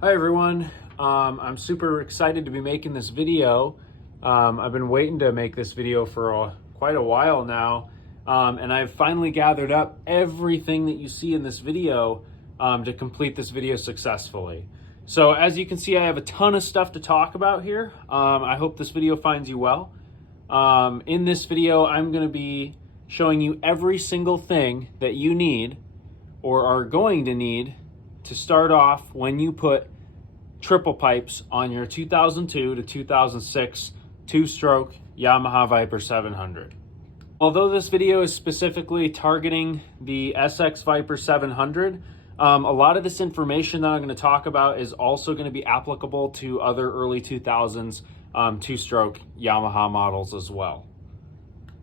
Hi everyone, I'm super excited to be making this video. I've been waiting to make this video for quite a while now, and I've finally gathered up everything that you see in this video to complete this video successfully. So as you can see, I have a ton of stuff to talk about here. I hope this video finds you well. In this video, I'm going to be showing you every single thing that you need or are going to need to start off when you put triple pipes on your 2002 to 2006 two-stroke Yamaha Viper 700. Although this video is specifically targeting the SX Viper 700, a lot of this information that I'm going to talk about is also going to be applicable to other early 2000s two-stroke Yamaha models as well.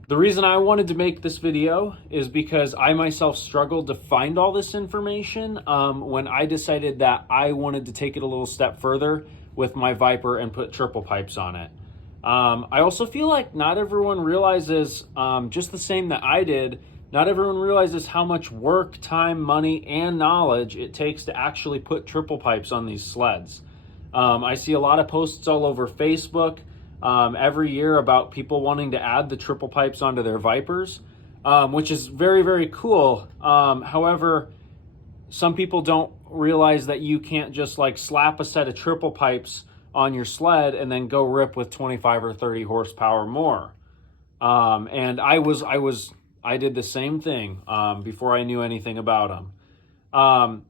The reason I wanted to make this video is because I myself struggled to find all this information when I decided that I wanted to take it a little step further with my Viper and put triple pipes on it. I also feel like not everyone realizes, just the same that I did, not everyone realizes how much work, time, money, and knowledge it takes to actually put triple pipes on these sleds. I see a lot of posts all over Facebook every year about people wanting to add the triple pipes onto their Vipers, which is very, very cool. However, some people don't realize that you can't just like slap a set of triple pipes on your sled and then go rip with 25 or 30 horsepower more. And I did the same thing before I knew anything about them.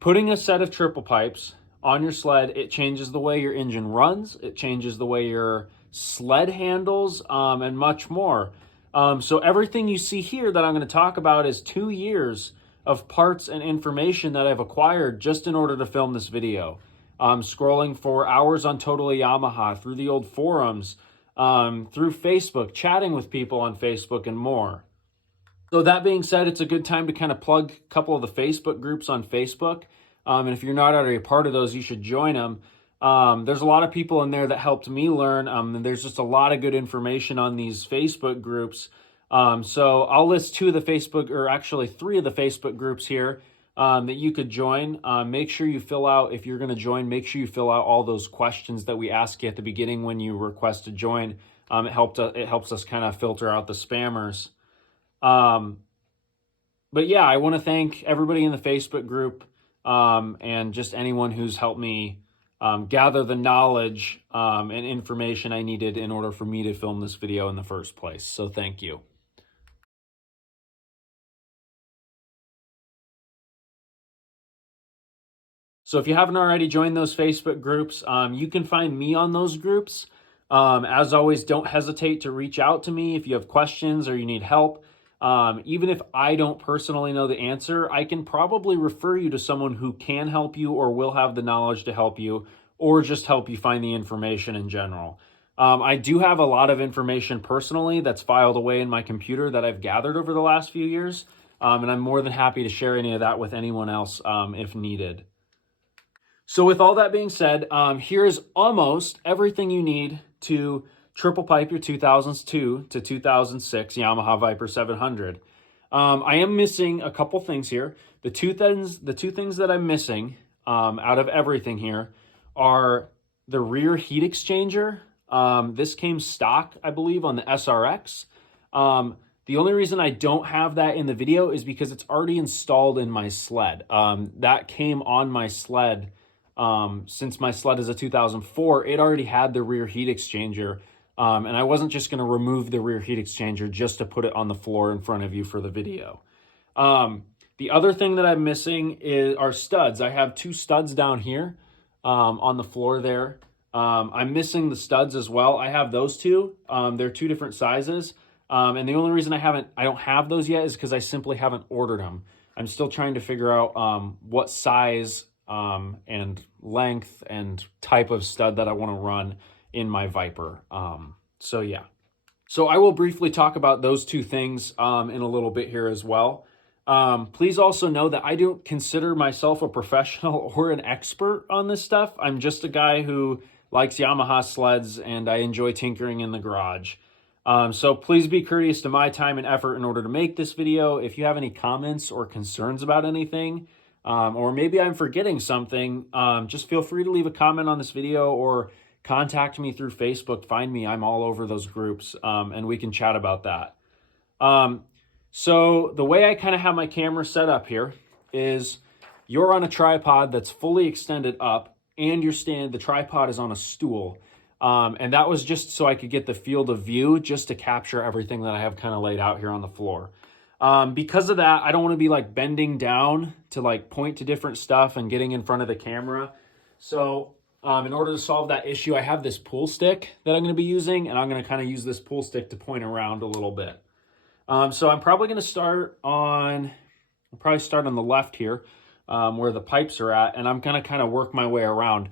Putting a set of triple pipes on your sled, it changes the way your engine runs, it changes the way your sled handles, and much more. So everything you see here that I'm going to talk about is 2 years of parts and information that I've acquired just in order to film this video. Scrolling for hours on Totally Yamaha, through the old forums, through Facebook, chatting with people on Facebook, and more. So that being said, it's a good time to kind of plug a couple of the Facebook groups on Facebook. And if you're not already a part of those, you should join them. There's a lot of people in there that helped me learn. And there's just a lot of good information on these Facebook groups. So I'll list three of the Facebook groups here that you could join. Make sure you fill out, if you're going to join, make sure you fill out all those questions that we ask you at the beginning when you request to join. It helps us kind of filter out the spammers. But yeah, I want to thank everybody in the Facebook group. And just anyone who's helped me gather the knowledge and information I needed in order for me to film this video in the first place. So thank you. So if you haven't already joined those Facebook groups, you can find me on those groups. As always, don't hesitate to reach out to me if you have questions or you need help. Even if I don't personally know the answer, I can probably refer you to someone who can help you or will have the knowledge to help you, or just help you find the information in general. I do have a lot of information personally that's filed away in my computer that I've gathered over the last few years, and I'm more than happy to share any of that with anyone else if needed. So with all that being said, here's almost everything you need to triple pipe your 2002 to 2006 Yamaha Viper 700. I am missing a couple things here. The two things that I'm missing out of everything here are the rear heat exchanger. This came stock, I believe, on the SRX. The only reason I don't have that in the video is because it's already installed in my sled. That came on my sled. Since my sled is a 2004, it already had the rear heat exchanger. And I wasn't just going to remove the rear heat exchanger just to put it on the floor in front of you for the video. The other thing that I'm missing are studs. I have 2 studs down here on the floor there. I'm missing the studs as well. I have those 2. They're 2 different sizes. And the only reason I don't have those yet is because I simply haven't ordered them. I'm still trying to figure out what size and length and type of stud that I want to run in my Viper. So yeah. So I will briefly talk about those 2 things in a little bit here as well. Please also know that I don't consider myself a professional or an expert on this stuff. I'm just a guy who likes Yamaha sleds and I enjoy tinkering in the garage. So please be courteous to my time and effort in order to make this video. If you have any comments or concerns about anything, or maybe I'm forgetting something, just feel free to leave a comment on this video or contact me through Facebook. Find me. I'm all over those groups, and we can chat about that. So the way I kind of have my camera set up here is you're on a tripod that's fully extended up, and the tripod is on a stool. And that was just so I could get the field of view just to capture everything that I have kind of laid out here on the floor. Because of that, I don't want to be like bending down to like point to different stuff and getting in front of the camera. So in order to solve that issue, I have this pool stick that I'm going to be using, and I'm going to kind of use this pool stick to point around a little bit. So I'm probably going to start on the left here, where the pipes are at, and I'm going to kind of work my way around.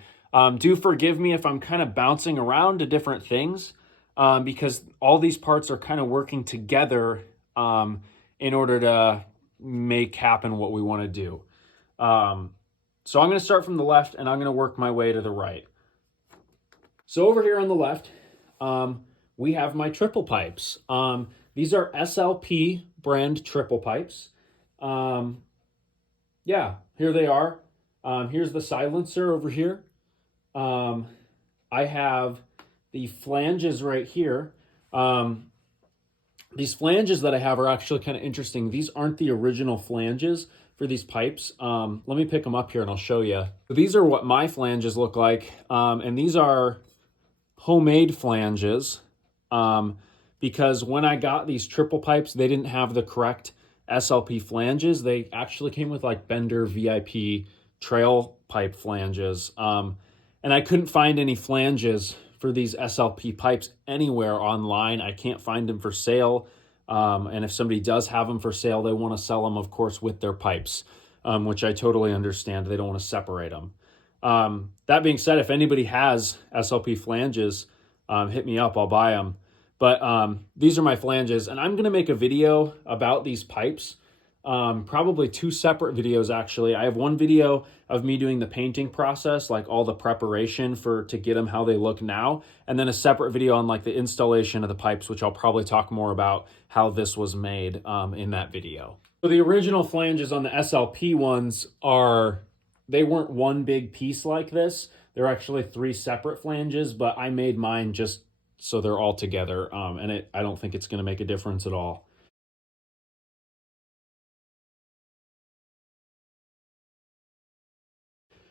Do forgive me if I'm kind of bouncing around to different things, because all these parts are kind of working together in order to make happen what we want to do. So I'm going to start from the left, and I'm going to work my way to the right. So over here on the left, we have my triple pipes. These are SLP brand triple pipes. Yeah, here they are. Here's the silencer over here. I have the flanges right here. These flanges that I have are actually kind of interesting. These aren't the original flanges for these pipes. Let me pick them up here and I'll show you. So these are what my flanges look like. And these are homemade flanges. Because when I got these triple pipes, they didn't have the correct SLP flanges. They actually came with like Bender VIP trail pipe flanges. And I couldn't find any flanges for these SLP pipes anywhere online. I can't find them for sale. And if somebody does have them for sale, they want to sell them, of course, with their pipes, which I totally understand. They don't want to separate them. That being said, if anybody has SLP flanges, hit me up, I'll buy them. But these are my flanges, and I'm going to make a video about these pipes. Probably two separate videos, actually. I have one video of me doing the painting process, like all the preparation to get them how they look now, and then a separate video on like the installation of the pipes, which I'll probably talk more about how this was made in that video. So the original flanges on the SLP ones they weren't one big piece like this. They're actually three separate flanges, but I made mine just so they're all together, and I don't think it's going to make a difference at all.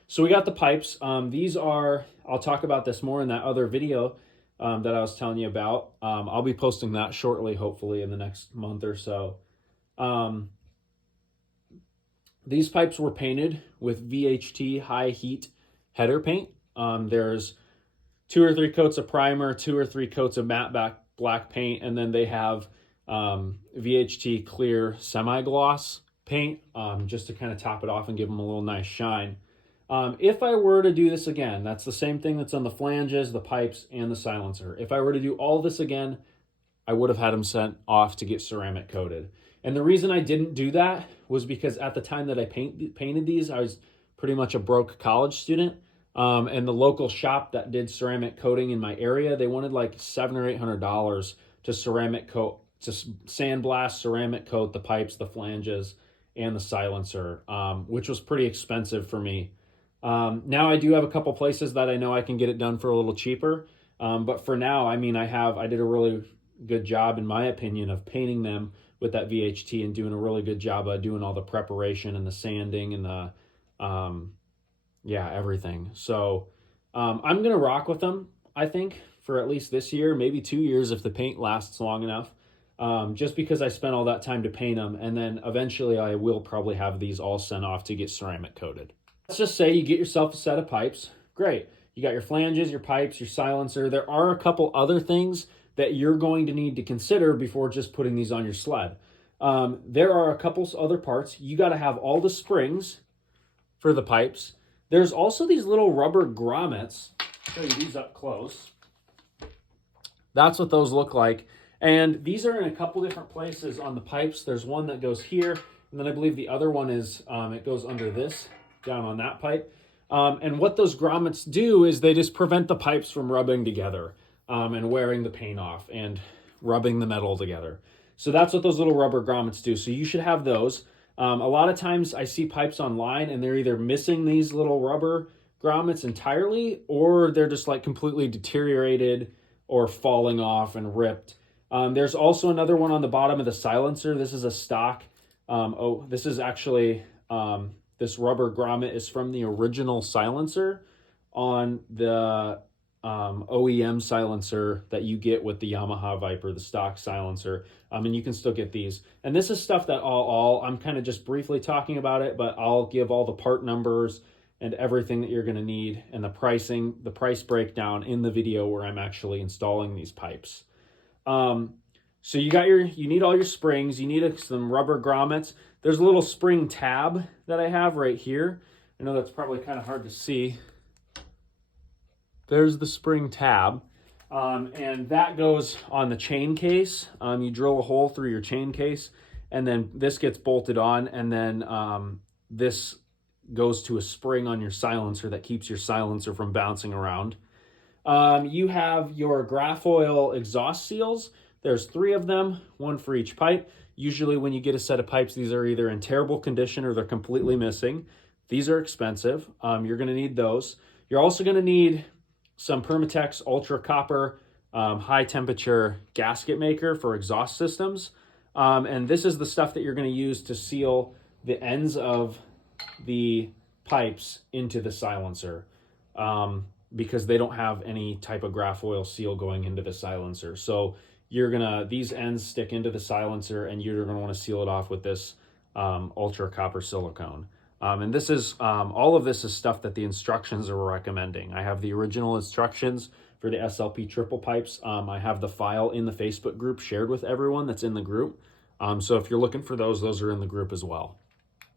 So we got the pipes. These are, I'll talk about this more in that other video that I was telling you about. I'll be posting that shortly, hopefully in the next month or so. These pipes were painted with VHT high heat header paint. There's 2 or 3 coats of primer, 2 or 3 coats of matte black paint, and then they have VHT clear semi-gloss paint just to kind of top it off and give them a little nice shine. If I were to do this again, that's the same thing that's on the flanges, the pipes, and the silencer. If I were to do all this again, I would have had them sent off to get ceramic coated. And the reason I didn't do that was because at the time that I painted these, I was pretty much a broke college student. And the local shop that did ceramic coating in my area, they wanted like $700 or $800 to ceramic coat, to sandblast, ceramic coat the pipes, the flanges, and the silencer, which was pretty expensive for me. Now I do have a couple places that I know I can get it done for a little cheaper. But for now, I mean, I did a really good job, in my opinion, of painting them with that VHT and doing a really good job of doing all the preparation and the sanding and the, everything. So I'm going to rock with them, I think, for at least this year, maybe 2 years if the paint lasts long enough, just because I spent all that time to paint them. And then eventually I will probably have these all sent off to get ceramic coated. Let's just say you get yourself a set of pipes. Great. You got your flanges, your pipes, your silencer. There are a couple other things that you're going to need to consider before just putting these on your sled. There are a couple other parts. You got to have all the springs for the pipes. There's also these little rubber grommets. I'll show you these up close. That's what those look like. And these are in a couple different places on the pipes. There's one that goes here, and then I believe the other one is, it goes under this, down on that pipe. And what those grommets do is they just prevent the pipes from rubbing together and wearing the paint off and rubbing the metal together. So that's what those little rubber grommets do. So you should have those. A lot of times I see pipes online and they're either missing these little rubber grommets entirely, or they're just like completely deteriorated or falling off and ripped. There's also another one on the bottom of the silencer. This is a stock. This is actually, this rubber grommet is from the original silencer on the OEM silencer that you get with the Yamaha Viper, the stock silencer. And you can still get these. And this is stuff that I'm kind of just briefly talking about it, but I'll give all the part numbers and everything that you're going to need and the pricing, the price breakdown in the video where I'm actually installing these pipes. So you need all your springs, you need some rubber grommets. There's a little spring tab that I have right here. I know that's probably kind of hard to see. There's the spring tab, and that goes on the chain case. You drill a hole through your chain case, and then this gets bolted on, and then this goes to a spring on your silencer that keeps your silencer from bouncing around. You have your Grafoil exhaust seals. There's 3 of them, 1 for each pipe. Usually when you get a set of pipes, these are either in terrible condition or they're completely missing. These are expensive. You're going to need those. You're also going to need some Permatex Ultra Copper high temperature gasket maker for exhaust systems. And this is the stuff that you're going to use to seal the ends of the pipes into the silencer, because they don't have any type of Grafoil seal going into the silencer. So these ends stick into the silencer, and you're gonna want to seal it off with this Ultra Copper silicone. And this is, all of this is stuff that the instructions are recommending. I have the original instructions for the SLP triple pipes. I have the file in the Facebook group shared with everyone that's in the group. So if you're looking for those are in the group as well.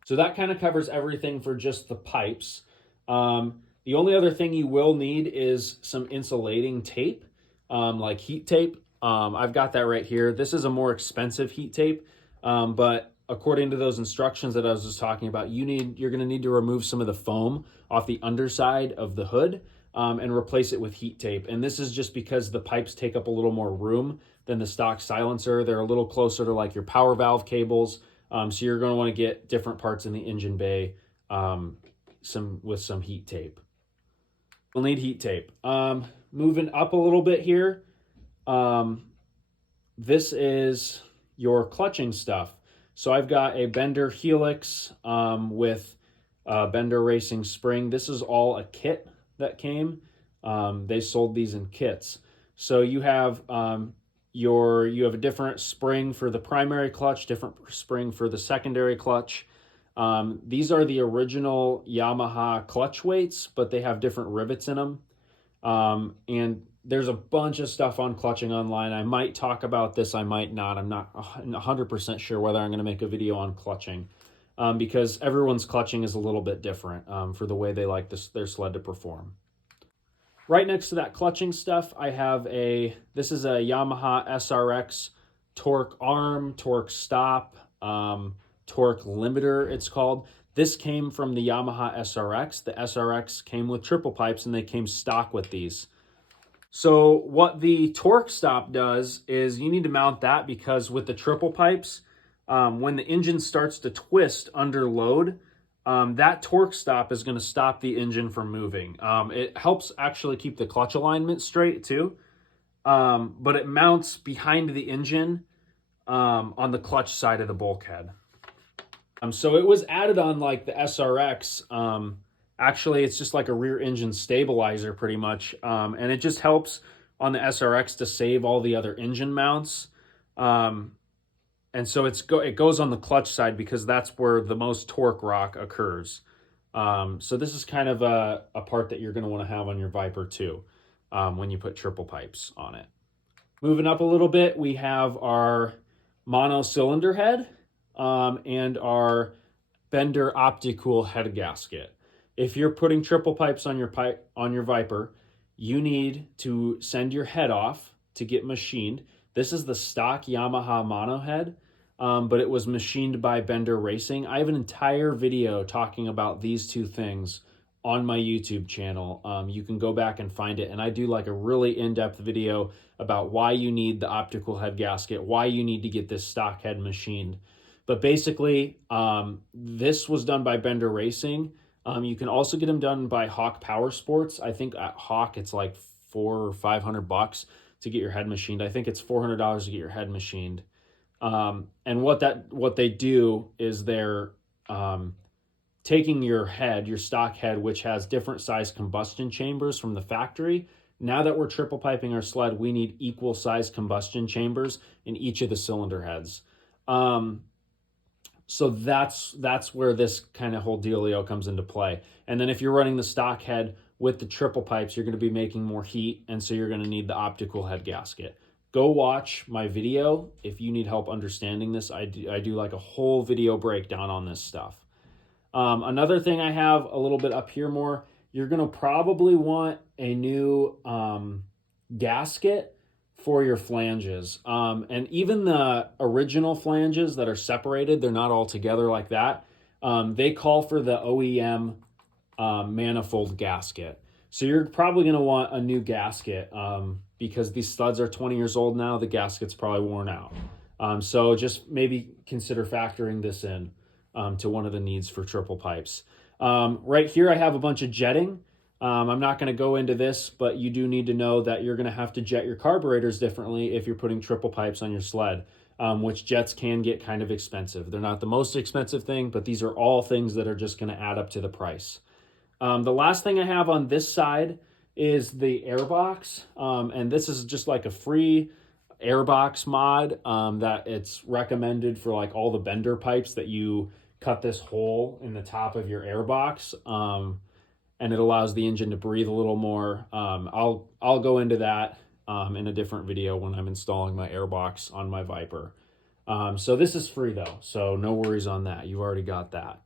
So that kind of covers everything for just the pipes. The only other thing you will need is some insulating tape, like heat tape. I've got that right here. This is a more expensive heat tape, but according to those instructions that I was just talking about, you're going to need to remove some of the foam off the underside of the hood and replace it with heat tape. And this is just because the pipes take up a little more room than the stock silencer. They're a little closer to like your power valve cables. So you're going to want to get different parts in the engine bay with some heat tape. We'll need heat tape. Moving up a little bit here, this is your clutching stuff. So I've got a Bender Helix with a Bender Racing spring. This is all a kit that came. They sold these in kits. So you have a different spring for the primary clutch, different spring for the secondary clutch. These are the original Yamaha clutch weights, but they have different rivets in them. And there's a bunch of stuff on clutching online. I might talk about this, I might not. I'm not 100% sure whether I'm going to make a video on clutching, because everyone's clutching is a little bit different for the way they like their sled to perform. Right next to that clutching stuff, I have this is a Yamaha SRX torque arm, torque stop, torque limiter, it's called. This came from the Yamaha SRX. The SRX came with triple pipes, and they came stock with these. So what the torque stop does is you need to mount that, because with the triple pipes, when the engine starts to twist under load, that torque stop is going to stop the engine from moving. It helps actually keep the clutch alignment straight too, but it mounts behind the engine on the clutch side of the bulkhead. So it was added on like the SRX. Actually, it's just like a rear engine stabilizer pretty much. And it just helps on the SRX to save all the other engine mounts. And so it goes on the clutch side because that's where the most torque rock occurs. So this is kind of a part that you're going to want to have on your Viper too, when you put triple pipes on it. Moving up a little bit, we have our mono cylinder head and our Bender OptiCool head gasket. If you're putting triple pipes on your Viper, you need to send your head off to get machined. This is the stock Yamaha mono head, but it was machined by Bender Racing. I have an entire video talking about these two things on my YouTube channel. You can go back and find it, and I do like a really in-depth video about why you need the optical head gasket, why you need to get this stock head machined. But basically, this was done by Bender Racing. You can also get them done by Hawk Power Sports. I think at Hawk it's like $400 or $500 to get your head machined. I think it's $400 to get your head machined. And what they do is they're taking your head, your stock head, which has different size combustion chambers from the factory. Now that we're triple piping our sled, we need equal size combustion chambers in each of the cylinder heads. So that's where this kind of whole dealio comes into play. And then if you're running the stock head with the triple pipes, you're going to be making more heat, and so you're going to need the optical head gasket. Go watch my video if you need help understanding this. I do like a whole video breakdown on this stuff. Another thing I have a little bit up here more, you're going to probably want a new gasket for your flanges. And even the original flanges that are separated, they're not all together like that. They call for the OEM manifold gasket. So you're probably going to want a new gasket because these studs are 20 years old now. The gasket's probably worn out. So just maybe consider factoring this in to one of the needs for triple pipes. Right here, I have a bunch of jetting. I'm not going to go into this, but you do need to know that you're going to have to jet your carburetors differently if you're putting triple pipes on your sled, which jets can get kind of expensive. They're not the most expensive thing, but these are all things that are just going to add up to the price. The last thing I have on this side is the airbox, and this is just like a free airbox mod that it's recommended for like all the Bender pipes that you cut this hole in the top of your airbox. And it allows the engine to breathe a little more. I'll go into that in a different video when I'm installing my airbox on my Viper. So this is free though, so no worries on that. You've already got that.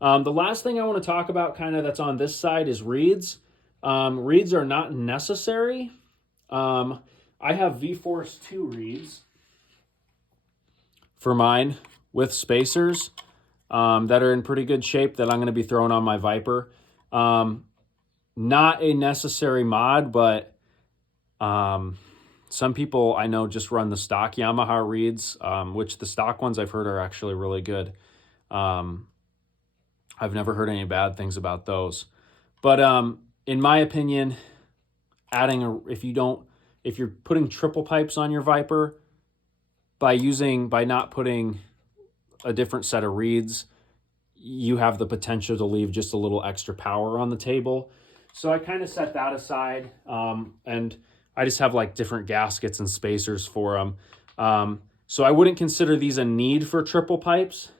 The last thing I want to talk about kind of that's on this side is reeds. Reeds are not necessary. I have V-Force 2 reeds for mine with spacers that are in pretty good shape that I'm going to be throwing on my Viper. Not a necessary mod, but some people I know just run the stock Yamaha reeds, which the stock ones I've heard are actually really good. I've never heard any bad things about those. But in my opinion, if you're putting triple pipes on your Viper, by not putting a different set of reeds, you have the potential to leave just a little extra power on the table. So I kind of set that aside, and I just have like different gaskets and spacers for them. So I wouldn't consider these a need for triple pipes,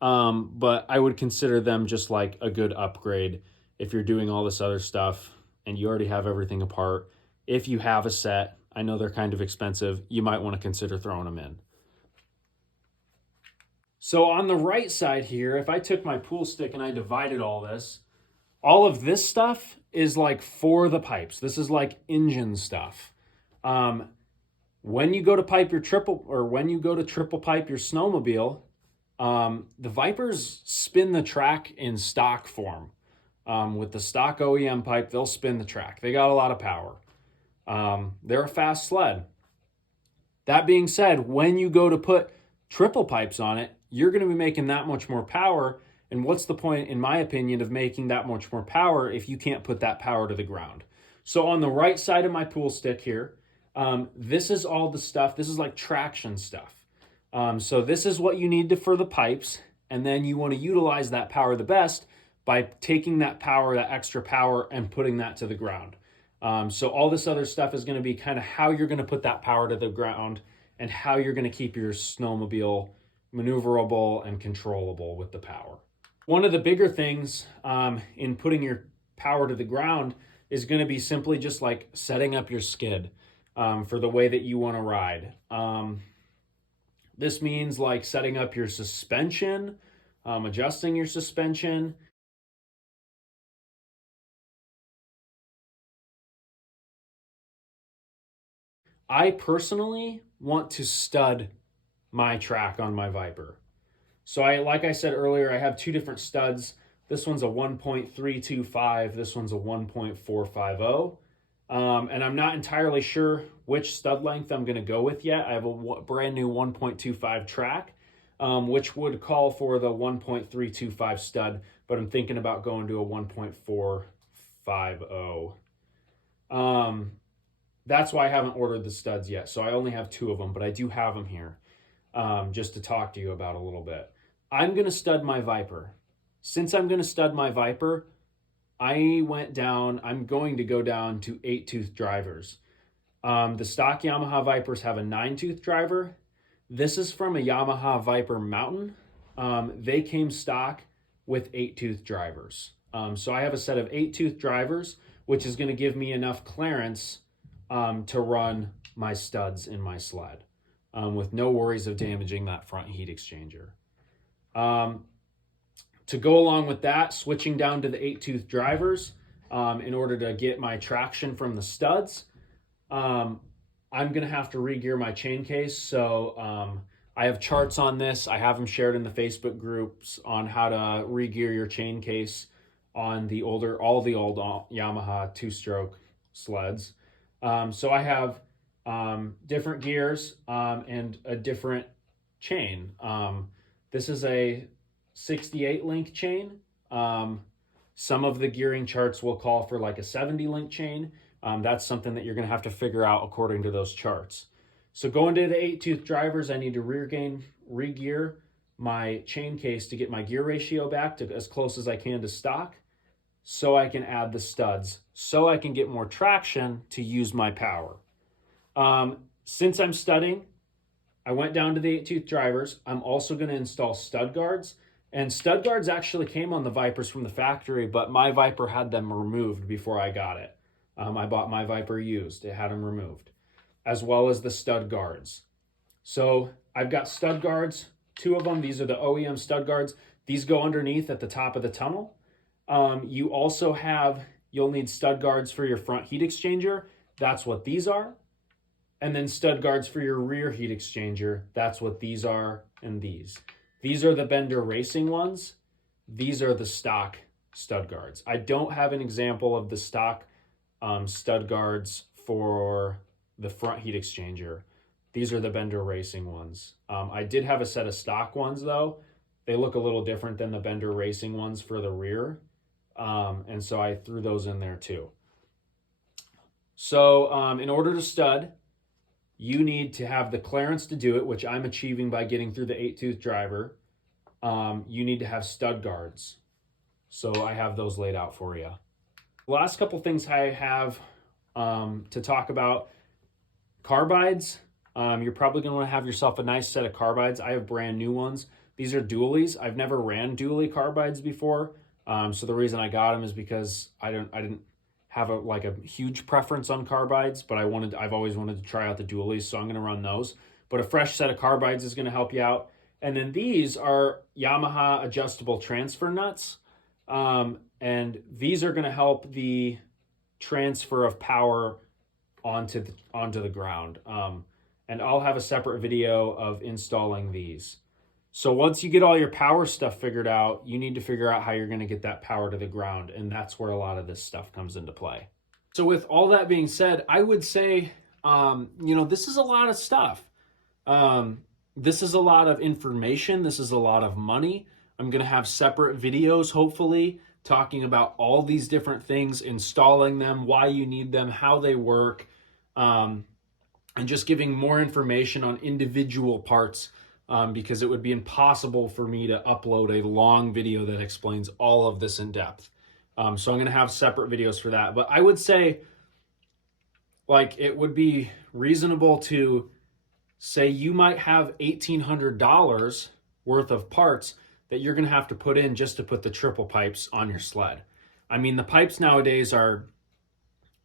but I would consider them just like a good upgrade if you're doing all this other stuff and you already have everything apart. If you have a set, I know they're kind of expensive, you might want to consider throwing them in. So on the right side here, if I took my pool stick and I divided all of this stuff is like for the pipes. This is like engine stuff. When you go to triple pipe your snowmobile, the Vipers spin the track in stock form. With the stock OEM pipe, they'll spin the track. They got a lot of power. They're a fast sled. That being said, when you go to put triple pipes on it, you're going to be making that much more power. And what's the point, in my opinion, of making that much more power if you can't put that power to the ground? So on the right side of my pool stick here, this is all the stuff. This is like traction stuff. So this is what you need for the pipes. And then you want to utilize that power the best by taking that power, that extra power, and putting that to the ground. So all this other stuff is going to be kind of how you're going to put that power to the ground and how you're going to keep your snowmobile maneuverable and controllable with the power. One of the bigger things in putting your power to the ground is going to be simply just like setting up your skid for the way that you want to ride. This means like setting up your suspension, adjusting your suspension. I personally want to stud my track on my Viper. So like I said earlier, I have two different studs. This one's a 1.325, this one's a 1.450. And I'm not entirely sure which stud length I'm going to go with yet. I have a brand new 1.25 track. which would call for the 1.325 stud, but I'm thinking about going to a 1.450. That's why I haven't ordered the studs yet. So I only have 2 of them, but I do have them here just to talk to you about a little bit. I'm going to stud my Viper. Since I'm going to stud my Viper, I'm going to go down to 8-tooth drivers. The stock Yamaha Vipers have a 9-tooth driver. This is from a Yamaha Viper Mountain. They came stock with 8-tooth drivers. So I have a set of 8-tooth drivers, which is going to give me enough clearance to run my studs in my sled with no worries of damaging that front heat exchanger. To go along with that, switching down to the 8-tooth drivers in order to get my traction from the studs, I'm going to have to re-gear my chain case. So I have charts on this. I have them shared in the Facebook groups on how to re-gear your chain case on all the old Yamaha 2-stroke sleds. So I have different gears and a different chain. This is a 68 link chain. Some of the gearing charts will call for like a 70 link chain. That's something that you're going to have to figure out according to those charts. So going to the 8-tooth drivers, I need to re-gear my chain case to get my gear ratio back to as close as I can to stock, so I can add the studs, so I can get more traction to use my power. Since I'm studding, I went down to the 8-tooth drivers. I'm also going to install stud guards. And stud guards actually came on the Vipers from the factory, but my Viper had them removed before I got it. I bought my Viper used. It had them removed, as well as the stud guards. So I've got stud guards, 2 of them. These are the OEM stud guards. These go underneath at the top of the tunnel. You'll need stud guards for your front heat exchanger. That's what these are. And then stud guards for your rear heat exchanger. That's what these are and these. These are the Bender Racing ones. These are the stock stud guards. I don't have an example of the stock stud guards for the front heat exchanger. These are the Bender Racing ones. I did have a set of stock ones though. They look a little different than the Bender Racing ones for the rear. And so I threw those in there too. So in order to stud, you need to have the clearance to do it, which I'm achieving by getting through the 8-tooth driver. You need to have stud guards. So I have those laid out for you. The last couple things I have to talk about. Carbides. You're probably going to want to have yourself a nice set of carbides. I have brand new ones. These are dualies. I've never ran dually carbides before. So the reason I got them is because I didn't have a huge preference on carbides, but I've always wanted to try out the dualies, so I'm going to run those. But a fresh set of carbides is going to help you out. And then these are Yamaha adjustable transfer nuts. And these are going to help the transfer of power onto the ground. And I'll have a separate video of installing these. So once you get all your power stuff figured out, you need to figure out how you're going to get that power to the ground. And that's where a lot of this stuff comes into play. So with all that being said, I would say, this is a lot of stuff. This is a lot of information. This is a lot of money. I'm going to have separate videos, hopefully, talking about all these different things, installing them, why you need them, how they work, and just giving more information on individual parts. Because it would be impossible for me to upload a long video that explains all of this in depth. So I'm going to have separate videos for that. But I would say, it would be reasonable to say you might have $1,800 worth of parts that you're going to have to put in just to put the triple pipes on your sled. I mean, the pipes nowadays are,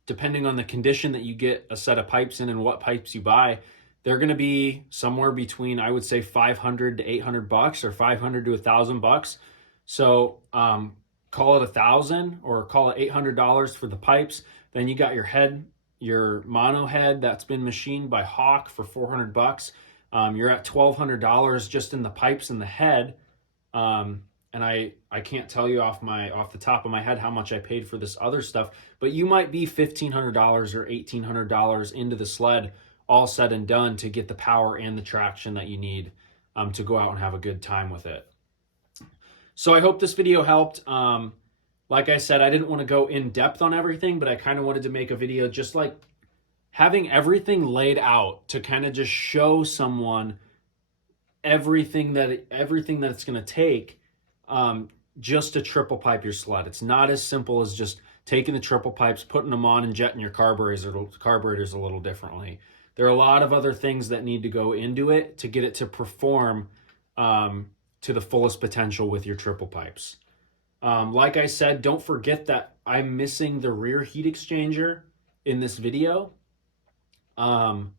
depending on the condition that you get a set of pipes in and what pipes you buy, they're going to be somewhere between, I would say, $500 to $800 or $500 to $1,000. So call it $1,000 or call it $800 for the pipes. Then you got your head, your mono head that's been machined by Hawk for $400. You're at $1,200 just in the pipes and the head. And I can't tell you off the top of my head how much I paid for this other stuff, but you might be $1,500 or $1,800 into the sled, all said and done, to get the power and the traction that you need to go out and have a good time with it. So I hope this video helped. Like I said, I didn't want to go in depth on everything, but I kind of wanted to make a video just like having everything laid out to kind of just show someone everything that it's going to take just to triple pipe your sled. It's not as simple as just taking the triple pipes, putting them on, and jetting your carburetors a little differently. There are a lot of other things that need to go into it to get it to perform to the fullest potential with your triple pipes. Like I said, don't forget that I'm missing the rear heat exchanger in this video. And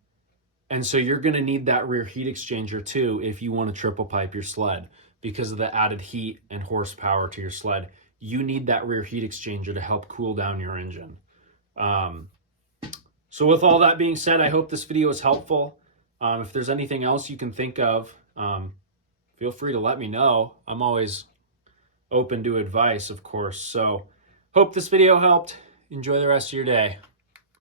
so you're going to need that rear heat exchanger too if you want to triple pipe your sled, because of the added heat and horsepower to your sled. You need that rear heat exchanger to help cool down your engine. So with all that being said, I hope this video was helpful. If there's anything else you can think of, feel free to let me know. I'm always open to advice, of course. So hope this video helped. Enjoy the rest of your day.